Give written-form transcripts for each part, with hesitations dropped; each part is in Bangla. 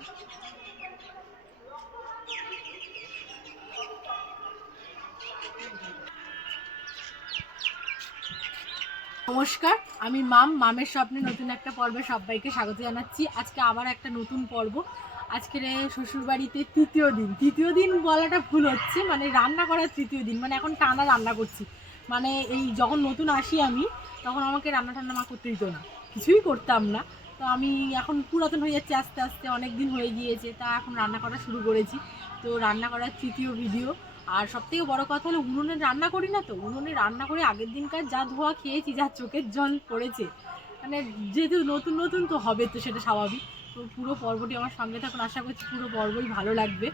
নমস্কার, আমি মামের স্বপ্নে নতুন একটা পর্বে সবাইকে স্বাগত জানাচ্ছি। আজকে আবার একটা নতুন পর্ব। আজকের শ্বশুরবাড়িতে তৃতীয় দিন বলাটা ভুল হচ্ছে, মানে রান্না করার তৃতীয় দিন, মানে এখন টানা রান্না করছি। মানে এই যখন নতুন আসি আমি, তখন আমাকে রান্না মা করতে দিত না, কিছুই করতাম না। তো আমি এখন পুরাতন হয়ে যাচ্ছি আস্তে আস্তে, অনেক দিন হয়ে গিয়েছে, তা এখন রান্না করা শুরু করেছি। তো রান্না করার তৃতীয় ভিডিও। আর সবথেকে বড় কথা হলো উনুনে রান্না করি না, তো উনুনে রান্না করে আগের দিনকার যা ধোয়া খেয়েছি, যা চোখের জল পড়েছে, মানে যেহেতু নতুন নতুন তো হবে, তো সেটা স্বাভাবিক। তো পুরো পর্বটি আমার সঙ্গে থাকুন, আশা করছি পুরো পর্বই ভালো লাগবে।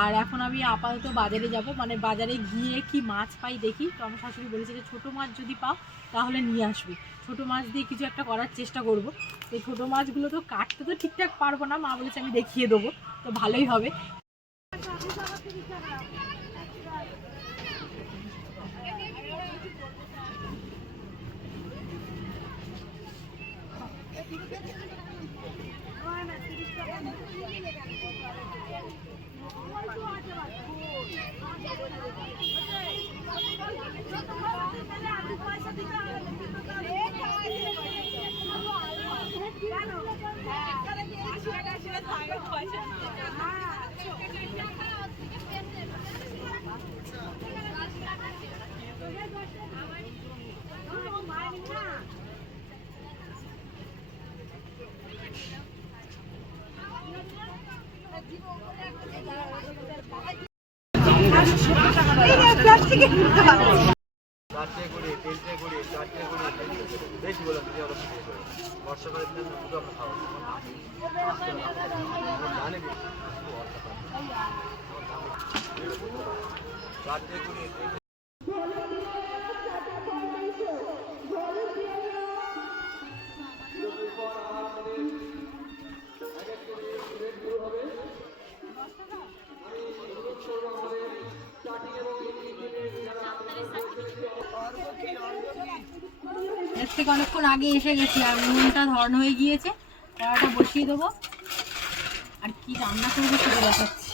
আর এখন আমি আপাতত বাজারে যাব, মানে বাজারে গিয়ে কি মাছ পাই দেখি। তো আমার শাশুড়ি বলেছে যে ছোটো মাছ যদি পাও তাহলে নিয়ে আসবে, ছোটো মাছ দিয়ে কিছু একটা করার চেষ্টা করব। তো ছোটো মাছগুলো তো কাটতে তো ঠিকঠাক পারবো না, মা বলেছে আমি দেখিয়ে দেবো, তো ভালোই হবে। এর থেকে অনেকক্ষণ আগে এসে গেছি, আর উনুনটা ধরান হয়ে গিয়েছে, কড়াটা বসিয়ে দেবো। আর কি রান্না করবো সেটা দেখাচ্ছি।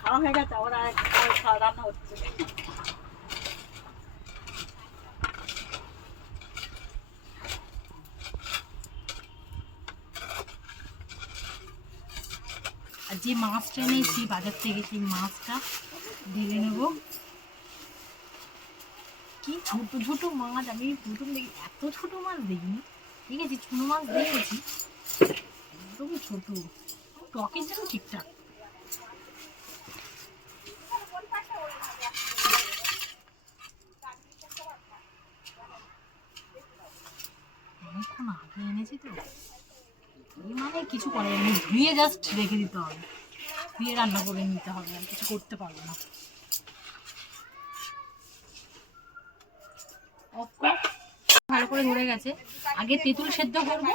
খাওয়া হয়ে গেছে, আবার রান্না হচ্ছে। আর যে মাছটা এনেছি বাজার থেকে, সেই মাছটা ঢেলে নেব। কি ছোট ছোট মাছ, আমি প্রথম দেখি এত ছোট মাছ দেখিনি। ঠিক আছে, ছোট মাছ দেখেছি, একদমই ছোট, টকের জন্য ঠিকঠাক। অনেকক্ষণ আগে এনেছি তো, মানে কিছু করে এমনি ধুয়ে জাস্ট রেখে দিতে হবে, ধুয়ে রান্না করে নিতে হবে, আর কিছু করতে পারবো না। ভালো করে ধরে গেছে। আগে তেঁতুল সেদ্ধ করবো,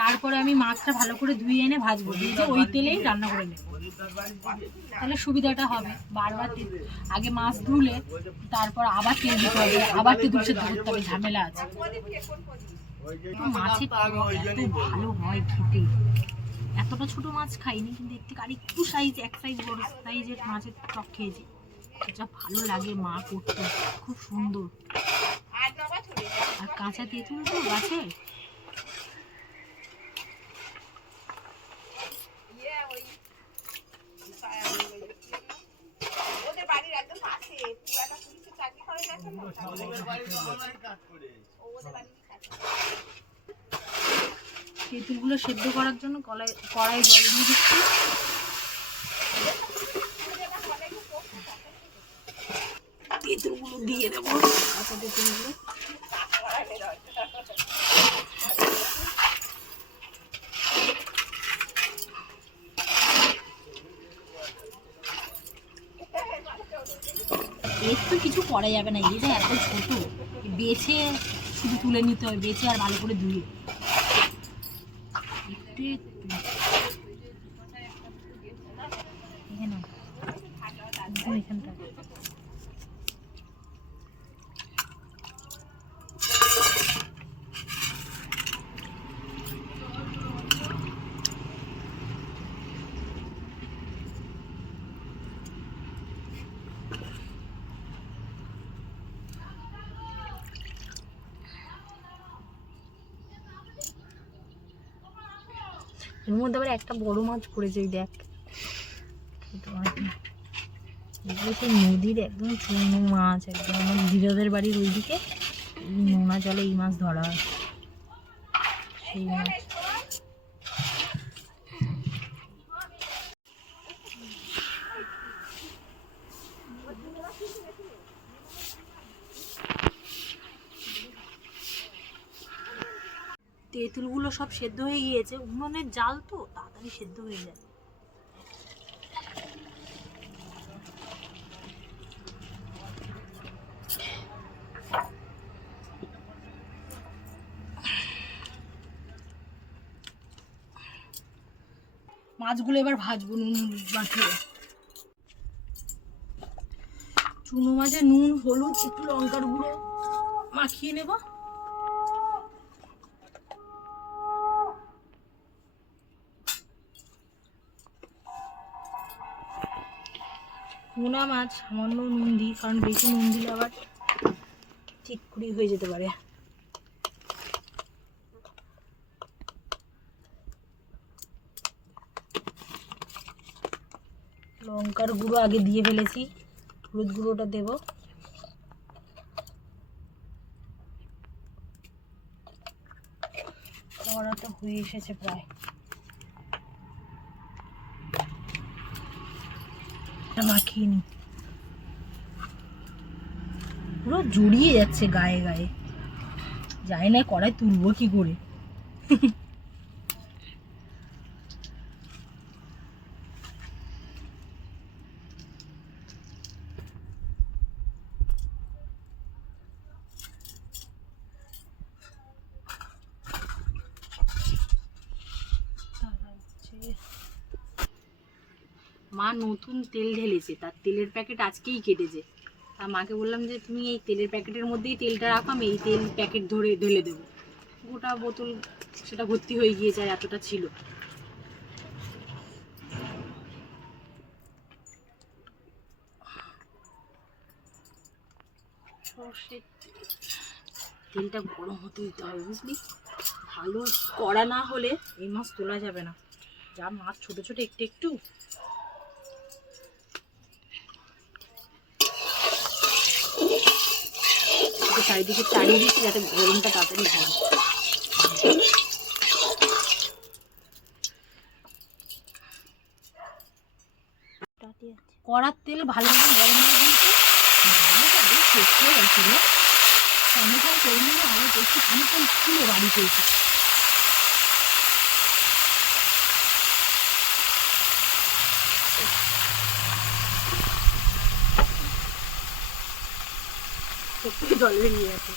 তারপরে আমি মাছটা ভালো করে ধুয়ে এনে ভাজবো, দিয়ে ওই তেলেই রান্না করে নেবো, তাহলে সুবিধাটা হবে। বারবার আগে মাছ ধুলে তারপর আবার তেল দিতে হবে, আবার তেঁতুল সেদ্ধ করতে হবে, ঝামেলা আছে। মাছের এত ভালো হয় খেতে, এতটা ছোট মাছ খাইনি, কিন্তু এর থেকে আরেকটু সাইজ, এক সাইজ বড় সাইজের মাছের টক খেয়েছি, যা ভালো লাগে মা করতে, খুব সুন্দর। আর কাঁচা তেঁতুল তো গাছে, তেঁতুলগুলো সেদ্ধ করার জন্য কড়াই জল দিয়ে দিচ্ছি। তেঁতুলগুলো দিয়ে দেবো, কাঁচা তেঁতুলগুলো। এর তো কিছু করা যাবে না, এটা এত ছোট, বেছে শুধু তুলে নিতে হবে, বেছে আর ভালো করে ধুয়ে। এখানটা এর মধ্যে আবার একটা বড় মাছ পড়েছে, ওই দেখ। সেই নদীর একদম চুনো মাছ, একদম আমার দিদাদের বাড়ির ওইদিকে নোনা জলে এই মাছ ধরা হয়, সেই মাছ। তেঁতুলগুলো সব সেদ্ধ হয়ে গিয়েছে, উনুনের জাল তো তাড়াতাড়ি সেদ্ধ হয়ে যায়। মাছগুলো এবার ভাজবো নুন মাখিয়ে। চুনো মাছে নুন, হলুদ, একটু লঙ্কার গুঁড়ো মাখিয়ে নেব। পোনা মাছ সামান্য নুন দিই, কারণ বেশি নুন দিলে আবার চিটকুড়ি হয়ে যেতে পারে। লঙ্কার গুঁড়ো আগে দিয়ে ফেলেছি, হলুদ গুঁড়োটা দেব। কড়াটা হয়ে এসেছে প্রায়, মাখিয়ে নি। পুরো জড়িয়ে যাচ্ছে গায়ে গায়ে, যাই না কড়াই তুলবো কি করে। মা নতুন তেল ঢেলেছে, তার তেলের প্যাকেট আজকেই কেটেছে। তা মাকে বললাম যে তুমি এই তেলের প্যাকেটের মধ্যেই তেলটা রাখো, আমি এই তেল প্যাকেট ধরে ঢেলে দেবো। গোটা বোতল সেটা ভর্তি হয়ে গিয়েছে, আর এতটা ছিল। তেলটা গরম হতে দিতে হবে, বুঝলি? ভালো কড়া না হলে এই মাছ তোলা যাবে না। যা মাছ ছোট ছোট একটু একটু, চারিদিকে চালিয়ে দিচ্ছি যাতে গরমটা তাড়াতাড়ি হয়। কড়ার তেল ভালো মতো গরম হয়ে দিয়েছে, সঙ্গে সঙ্গে করে নিলে আরো একটু খানিকক্ষণ ছিল বাড়িতে এসে। সত্যি জল বেরিয়ে গেছে।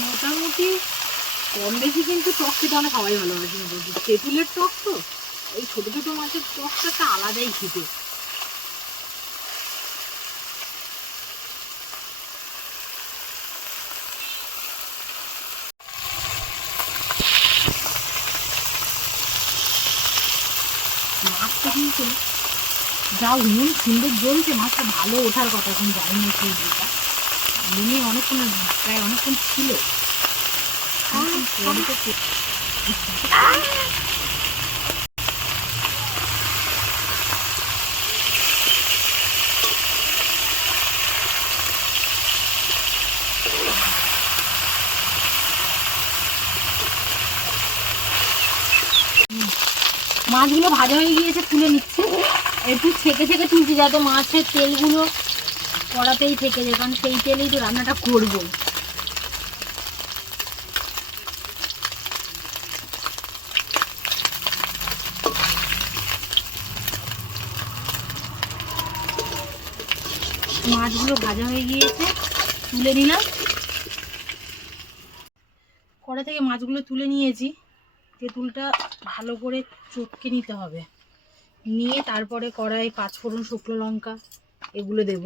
মোটামুটি কম বেশি কিন্তু টক খেতে অনেক খাওয়াই ভালোবাসি। তেঁতুলের টক তো, এই ছোট ছোট মাছের টকটা একটা আলাদাই খেতে। মাছটা কিন্তু যা উনুন সুন্দর জ্বলছে, মাছটা ভালো ওঠার কথা, এখন যাই না সেই দিকটা। উনুনে অনেকক্ষণ, প্রায় অনেকক্ষণ ছিল। মাছগুলো ভাজা হয়ে গিয়েছে, তুলে নিচ্ছে। একটু ছেঁকে ছেঁকে তুলছি যাতে মাছের তেলগুলো কড়াতেই থেকে যায়, কারণ সেই তেলেই তো রান্নাটা করবো। মাছগুলো ভাজা হয়ে গিয়েছে, তুলে নিলাম। কড়া থেকে মাছগুলো তুলে নিয়েছি। তেঁতুলটা ভালো করে চটকে নিতে হবে, নিয়ে তারপরে কড়াই পাঁচফোড়ন, শুকনো লঙ্কা এগুলো দেব।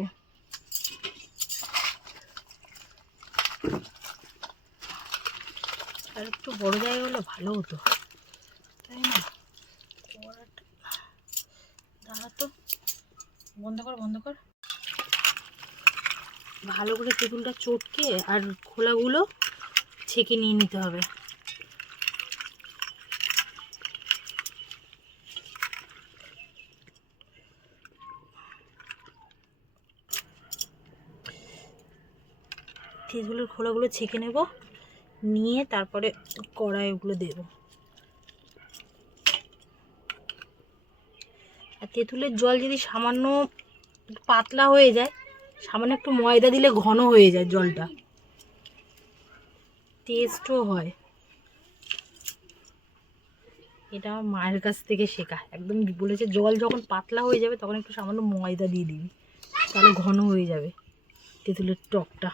আর একটু বড় জায়গা হলে ভালো হতো, তাই না? দাঁড়া তো, বন্ধ কর বন্ধ কর। ভালো করে তেঁতুলটা চটকে আর খোলাগুলো ছেঁকে নিয়ে নিতে হবে। তেঁতুলের খোলাগুলো ছেঁকে নেব, নিয়ে তারপরে কড়াই ওগুলো দেব। আর তেঁতুলের জল যদি সামান্য পাতলা হয়ে যায়, সামান্য একটু ময়দা দিলে ঘন হয়ে যায় জলটা, টেস্টও হয়। এটা আমার মায়ের কাছ থেকে শেখা। একদম বলেছে জল যখন পাতলা হয়ে যাবে তখন একটু সামান্য ময়দা দিয়ে দিবি, তাহলে ঘন হয়ে যাবে তেঁতুলের টকটা।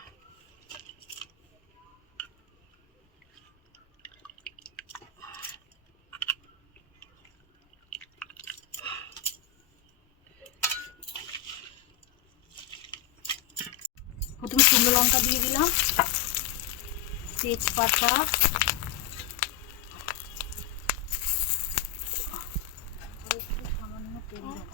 প্রথমে শুকনো লঙ্কা দিয়ে দিলাম, তেজপাতা, সামান্য তেল দেব,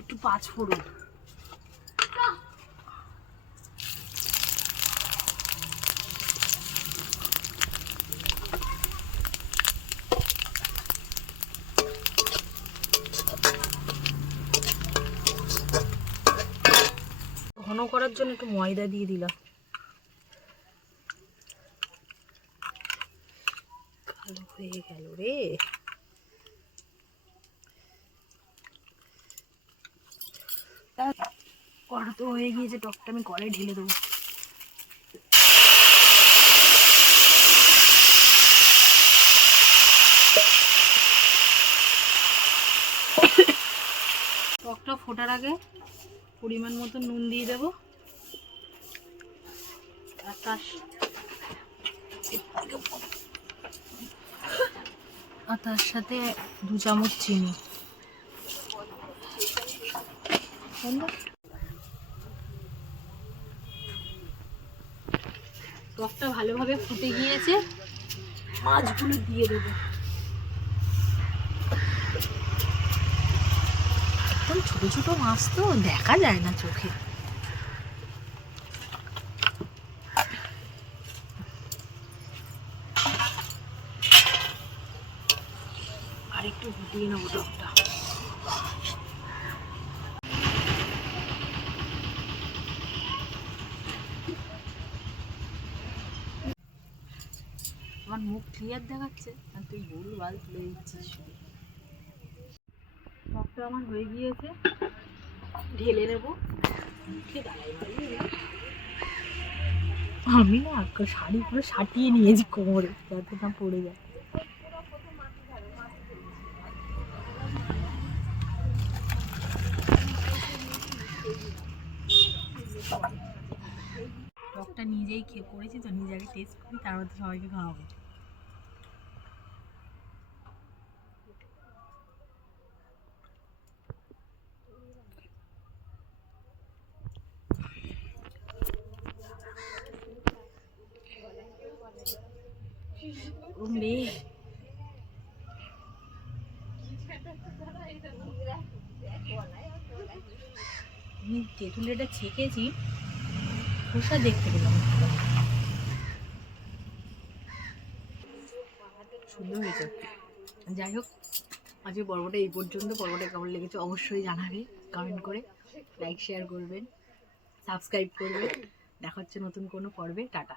একটু পাঁচফোড়ন, ঘন করার জন্য একটু ময়দা দিয়ে দিলাম। কালো হয়ে গেল রে। কড়া তো হয়ে গিয়েছে, টকটা আমি কড়াই ঢেলে দেবো। টকটা ফোটার আগে পরিমাণ মতো নুন দিয়ে দেবো, আর তার সাথে 2 চামচ চিনি। টকটা ভালোভাবে ফুটে গিয়েছে, মাছগুলো দিয়ে দেবো। একদম ছোট ছোট মাছ তো দেখা যায় না চোখে। আর একটু ফুটিয়ে নেবো টকটা। আমার মুখ ক্লিয়ার দেখাচ্ছে আর তুই ভুলভাল তুলে দিচ্ছিস। টকটা আমার হয়ে গিয়েছে, ঢেলে নেবো। আমি না শাড়ি পুরো সাটিয়ে নিয়েছি কোমরে, যাতে না পড়ে যায়। টকটা নিজেই খেয়ে করেছি তো, নিজে আগে টেস্ট করি, তারপর তো সবাইকে খাওয়াবো। আমি তেঁতুলেটা ছেঁকেছি, খোসা দেখতে পেলাম। সুন্দর হয়েছে। যাই হোক, আজকে পর্বটা এই পর্যন্ত। পর্বটা কেমন লেগেছে অবশ্যই জানাবে কমেন্ট করে, লাইক শেয়ার করবেন, সাবস্ক্রাইব করবেন। দেখা হচ্ছে নতুন কোনো পর্বে। টাটা।